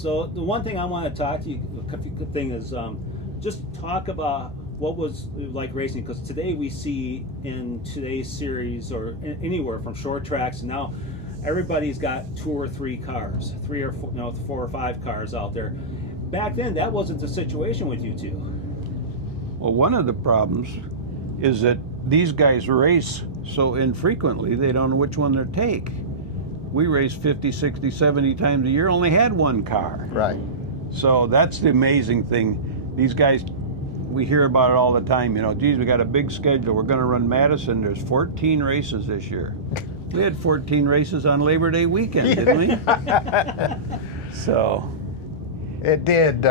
So the one thing I want to talk to you, the thing is, just talk about what was like racing, because today we see in today's series or anywhere from short tracks, and now everybody's got 2 or 3 cars, 3 or 4, 4 or 5 cars out there. Back then, that wasn't the situation with you two. Well, one of the problems is that these guys race so infrequently, they don't know which one to take. We race 50, 60, 70 times a year, only had 1 car. Right. So that's the amazing thing. These guys, we hear about it all the time, geez, we got a big schedule. We're going to run Madison. There's 14 races this year. We had 14 races on Labor Day weekend, didn't we? So. It did.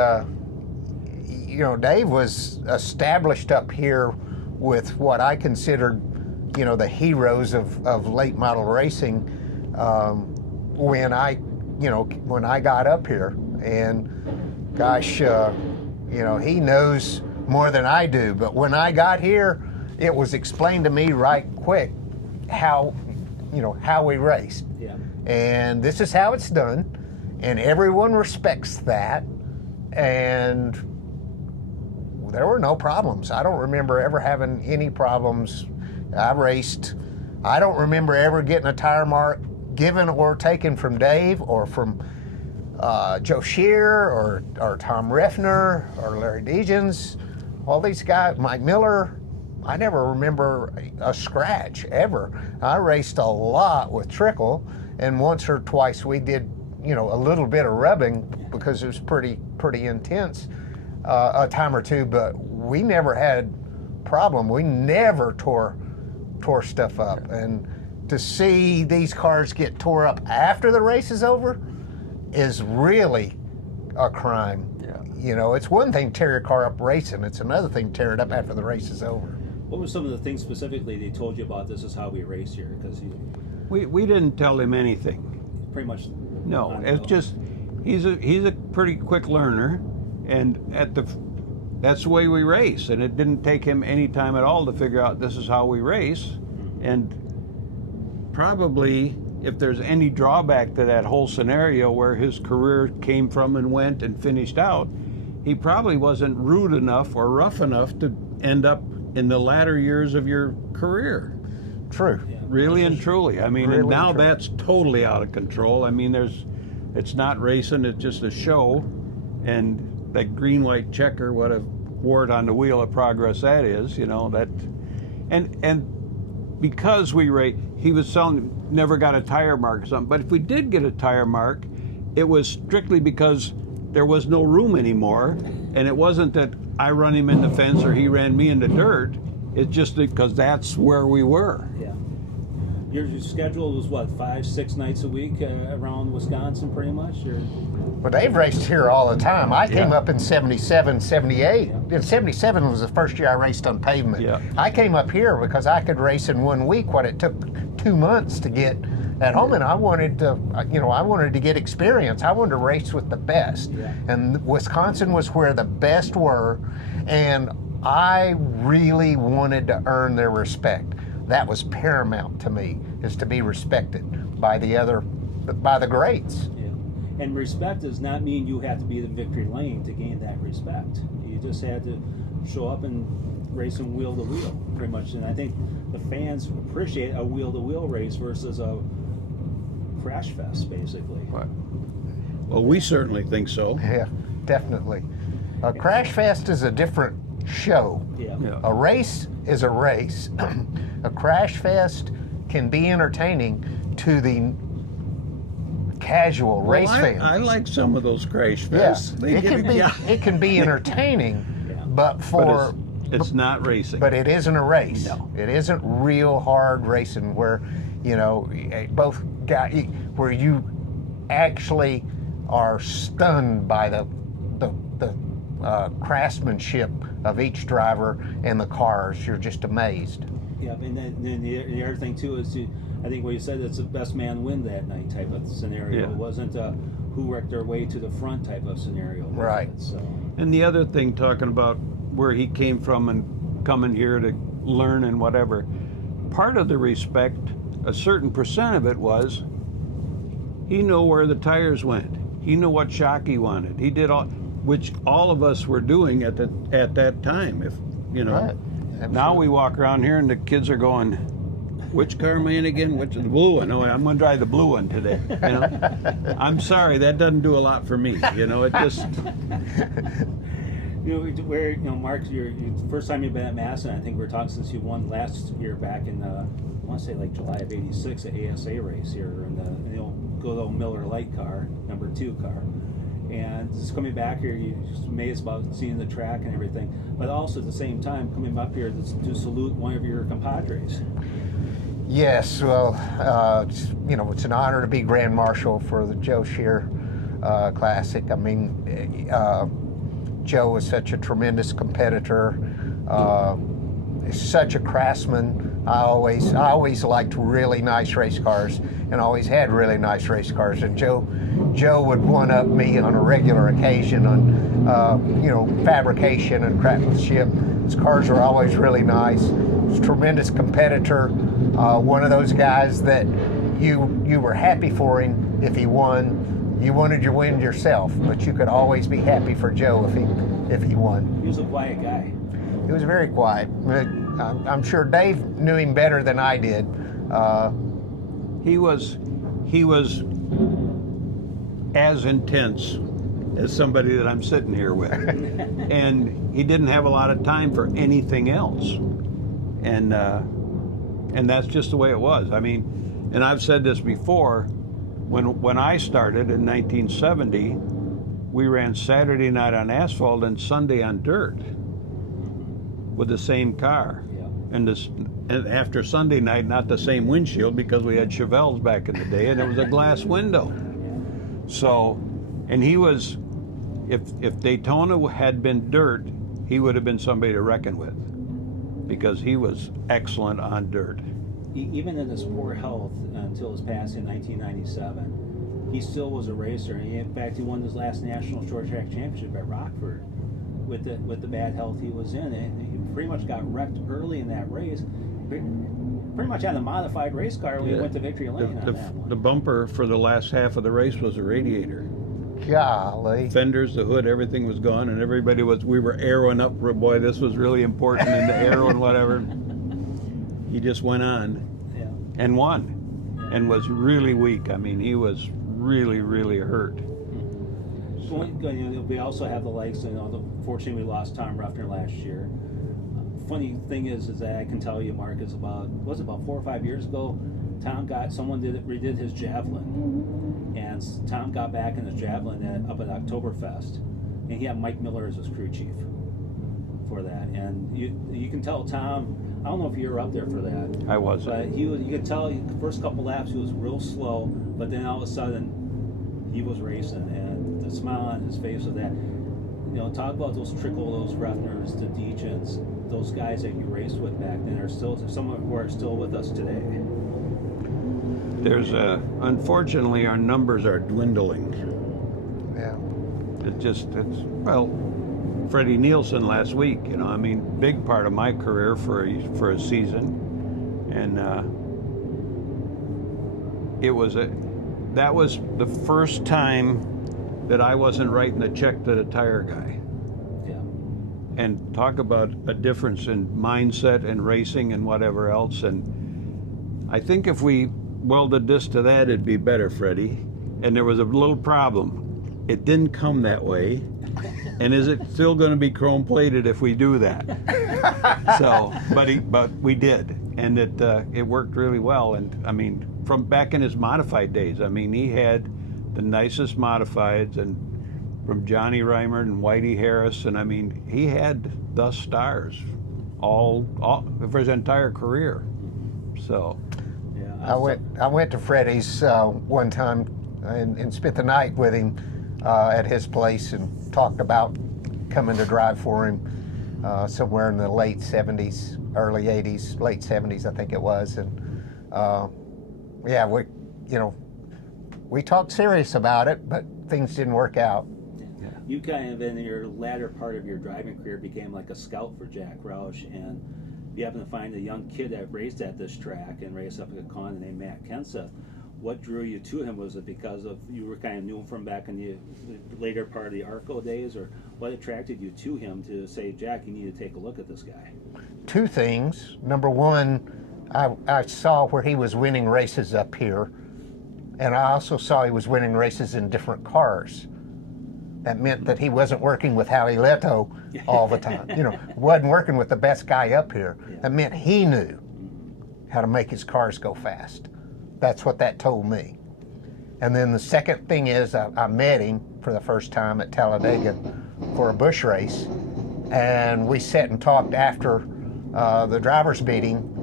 Dave was established up here with what I considered, the heroes of late model racing when I got up here. And gosh, he knows more than I do. But when I got here, it was explained to me right quick how we raced. Yeah. And this is how it's done. And everyone respects that. And there were no problems. I don't remember ever having any problems. I don't remember ever getting a tire mark given or taken from Dave or from Joe Shear or Tom Reffner or Larry Degens. All these guys, Mike Miller, I never remember a scratch ever. I raced a lot with Trickle, and once or twice we did, a little bit of rubbing because it was pretty intense a time or two, but we never had problem. We never tore stuff up. And to see these cars get tore up after the race is over is really a crime. Yeah. It's one thing to tear your car up racing. It's another thing to tear it up after the race is over. What were some of the things specifically they told you about this is how we race here? Because we didn't tell him anything. Pretty much. No, it's just he's a pretty quick learner, and that's the way we race. And it didn't take him any time at all to figure out this is how we race. And probably if there's any drawback to that whole scenario where his career came from and went and finished out, he probably wasn't rude enough or rough enough to end up in the latter years of your career. True. Yeah. Really and truly. I mean, really and now true. that's totally out of control. I mean, it's not racing, it's just a show. And that green-white checker, what a wart on the wheel of progress that is, that. And because he was selling, never got a tire mark or something. But if we did get a tire mark, it was strictly because there was no room anymore. And it wasn't that I run him in the fence or he ran me in the dirt. It's just because that's where we were. Yeah. Your schedule was what, 5-6 nights a week around Wisconsin, pretty much? Well, Dave raced here all the time. I came up in 77, 78. In 77 was the first year I raced on pavement. Yeah. I came up here because I could race in 1 week what it took 2 months to get at home, and I wanted to get experience. I wanted to race with the best. Yeah. And Wisconsin was where the best were, and I really wanted to earn their respect. That was paramount to me, is to be respected by the greats. Yeah. And respect does not mean you have to be the victory lane to gain that respect. You just had to show up and race and wheel to wheel, pretty much. And I think the fans appreciate a wheel-to-wheel race versus a crash fest, basically. Right. Well, we certainly think so. Yeah, definitely. A crash fest is a different show. Yeah. Yeah. A race is a race. A crash fest can be entertaining to the casual race fan. I like some of those crash Yes, fests. it can be entertaining, Yeah. but it's not racing. But it isn't a race. No. It isn't real hard racing where, both guys, where you actually are stunned by the craftsmanship of each driver and the cars. You're just amazed. Yeah, and then the other thing too is I think what you said, it's the best man win that night type of scenario. Yeah. It wasn't a who worked their way to the front type of scenario. Right. So. And the other thing, talking about where he came from and coming here to learn and whatever, part of the respect, a certain percent of it was, he knew where the tires went. He knew what shock he wanted. He did all, which all of us were doing at that time. If you know, Right. now we walk around here and the kids are going, "Which car am I in again? Which is the blue one? Oh, I'm going to drive the blue one today." You know, I'm sorry, that doesn't do a lot for me. You know, it just. Mark, your first time you've been at Madison, I think we were talking since you won last year back in, I want to say like July of '86, at ASA race here in the good old Miller Light car, number 2 car. And just coming back here, you're just amazed about seeing the track and everything, but also at the same time coming up here to salute one of your compadres. Yes, well, it's an honor to be Grand Marshal for the Joe Shear Classic. I mean, Joe was such a tremendous competitor, such a craftsman. I always liked really nice race cars, and always had really nice race cars. And Joe would one-up me on a regular occasion on, fabrication and craftsmanship. His cars were always really nice. He was a tremendous competitor. One of those guys that you were happy for him if he won. You wanted your win yourself, but you could always be happy for Joe if he won. He was a quiet guy. He was very quiet. I'm sure Dave knew him better than I did. He was as intense as somebody that I'm sitting here with, and he didn't have a lot of time for anything else, and that's just the way it was. I mean, and I've said this before. When I started in 1970, we ran Saturday night on asphalt and Sunday on dirt with the same car. Yeah. And after Sunday night, not the same windshield because we had Chevelles back in the day, and it was a glass window. So, and he was, if Daytona had been dirt, he would have been somebody to reckon with because he was excellent on dirt. Even in his poor health until his passing in 1997, he still was a racer. And in fact, he won his last national short track championship at Rockford with the bad health he was in. And he pretty much got wrecked early in that race. Pretty much on a modified race car when he went to victory lane on that one. The bumper for the last half of the race was a radiator. Golly. Fenders, the hood, everything was gone, and we were arrowing up. Boy, this was really important in the arrow and whatever. He just went on and won and was really weak. I mean, he was really, really hurt. We also have the likes, fortunately we lost Tom Ruffner last year. Funny thing is that I can tell you, Mark, is about 4 or 5 years ago, someone redid his javelin, and Tom got back in his javelin up at Oktoberfest, and he had Mike Miller as his crew chief for that. And you can tell Tom, I don't know if you were up there for that. I wasn't. But you could tell the first couple laps he was real slow, but then all of a sudden he was racing, and the smile on his face of that. Talk about those Ruffners, the Deachens, those guys that you raced with back then are still, some of who are still with us today. There's unfortunately our numbers are dwindling. Yeah. Freddie Nielsen last week, big part of my career for a season, and that was the first time that I wasn't writing a check to the tire guy. Yeah. And talk about a difference in mindset and racing and whatever else. And I think if we welded this to that, it'd be better, Freddie. And there was a little problem. It didn't come that way. And is it still going to be chrome plated if we do that? So, but we did, and it worked really well. And I mean, from back in his modified days, I mean, he had the nicest modifieds, and from Johnny Reimer and Whitey Harris, and I mean, he had the stars all for his entire career. So, yeah, I went to Freddie's one time and spent the night with him at his place and talked about coming to drive for him somewhere in the late 70s, early 80s, late 70s, I think it was. And we talked serious about it, but things didn't work out. Yeah. You kind of, in your latter part of your driving career, became like a scout for Jack Roush, and you happen to find a young kid that raced at this track and raced up at a con named Matt Kenseth. what drew you to him? Was it because of you were kind of knew him from back in the later part of the Arco days, or what attracted you to him to say, Jack, you need to take a look at this guy? Two things. Number one, I saw where he was winning races up here, and I also saw he was winning races in different cars. That meant that he wasn't working with Howie Leto all the time. You know, wasn't working with the best guy up here. That meant he knew how to make his cars go fast. That's what that told me. And then the second thing is I met him for the first time at Talladega for a bush race, and we sat and talked after the driver's meeting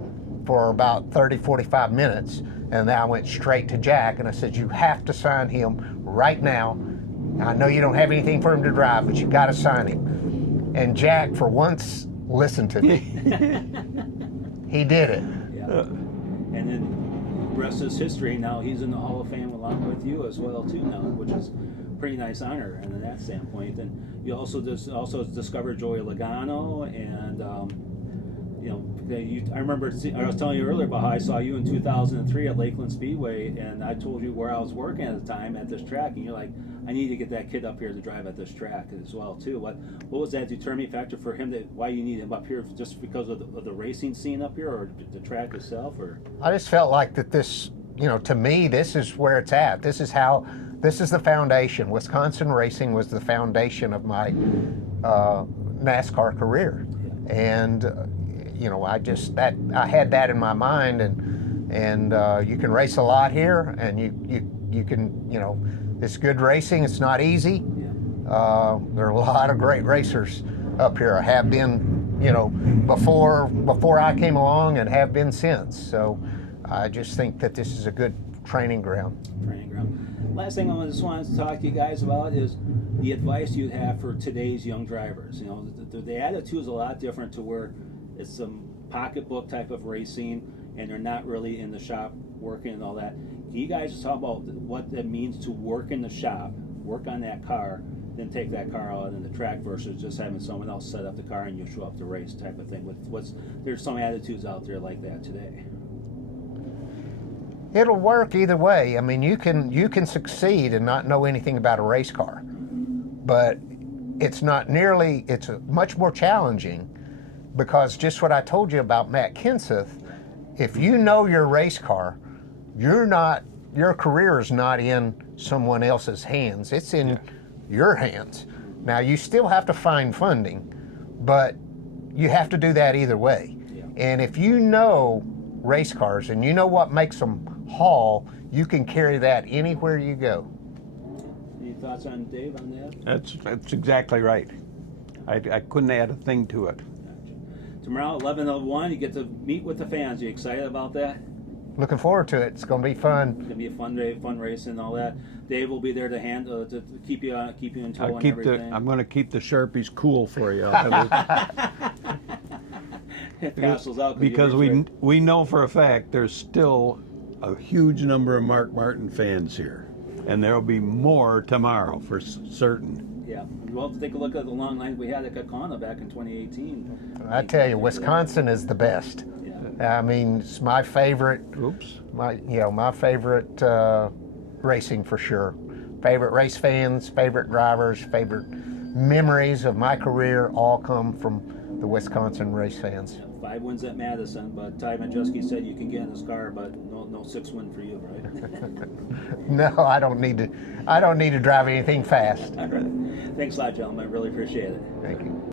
for about 30, 45 minutes, and then I went straight to Jack and I said, you have to sign him right now. I know you don't have anything for him to drive, but you got to sign him. And Jack, for once, listened to me. He did it. Yeah. And then the rest is history. Now he's in the Hall of Fame along with you as well too now, which is a pretty nice honor. And in that standpoint, and you also discovered Joey Logano, and you know, I remember I was telling you earlier about how I saw you in 2003 at Lakeland Speedway, and I told you where I was working at the time at this track, and you're like, I need to get that kid up here to drive at this track as well too. What was that determining factor for him, that why you need him up here, just because of the racing scene up here, or the track itself? Or I just felt like that this, you know, to me, this is where it's at. This is the foundation. Wisconsin racing was the foundation of my NASCAR career, and you know, I had that in my mind, and you can race a lot here, and you can, you know, it's good racing. It's not easy. There are a lot of great racers up here. I have been, you know, before I came along, and have been since. So I just think that this is a good training ground. Last thing I just wanted to talk to you guys about is the advice you have for today's young drivers. You know, the attitude is a lot different to where it's some pocketbook type of racing, and they're not really in the shop working and all that. Can you guys just talk about what that means to work in the shop, work on that car, then take that car out in the track, versus just having someone else set up the car and you show up to race type of thing? There's some attitudes out there like that today. It'll work either way. I mean, you can succeed and not know anything about a race car, but it's much more challenging, because just what I told you about Matt Kenseth, if you know your race car, your career is not in someone else's hands. It's in your hands. Now, you still have to find funding, but you have to do that either way. Yeah. And if you know race cars and you know what makes them haul, you can carry that anywhere you go. Any thoughts on Dave on that? That's exactly right. I couldn't add a thing to it. Tomorrow, 11:01, you get to meet with the fans. You excited about that? Looking forward to it. It's going to be fun. It's going to be a fun day, fun race and all that. Dave will be there to keep you in tow and everything. I'm going to keep the Sharpies cool for you. It passes out because we know for a fact there's still a huge number of Mark Martin fans here, and there will be more tomorrow for certain. Yeah, well, take a look at the long line we had at Kaukauna back in 2018. I tell you, Wisconsin is the best. Yeah. I mean, it's my favorite. My favorite racing for sure. Favorite race fans, favorite drivers, favorite memories of my career all come from the Wisconsin race fans. Yeah, 5 wins at Madison, but Ty Majeski said you can get in his car, but no 6 win for you, right? No, I don't need to drive anything fast. All right. Thanks a lot, gentlemen. I really appreciate it. Thank you.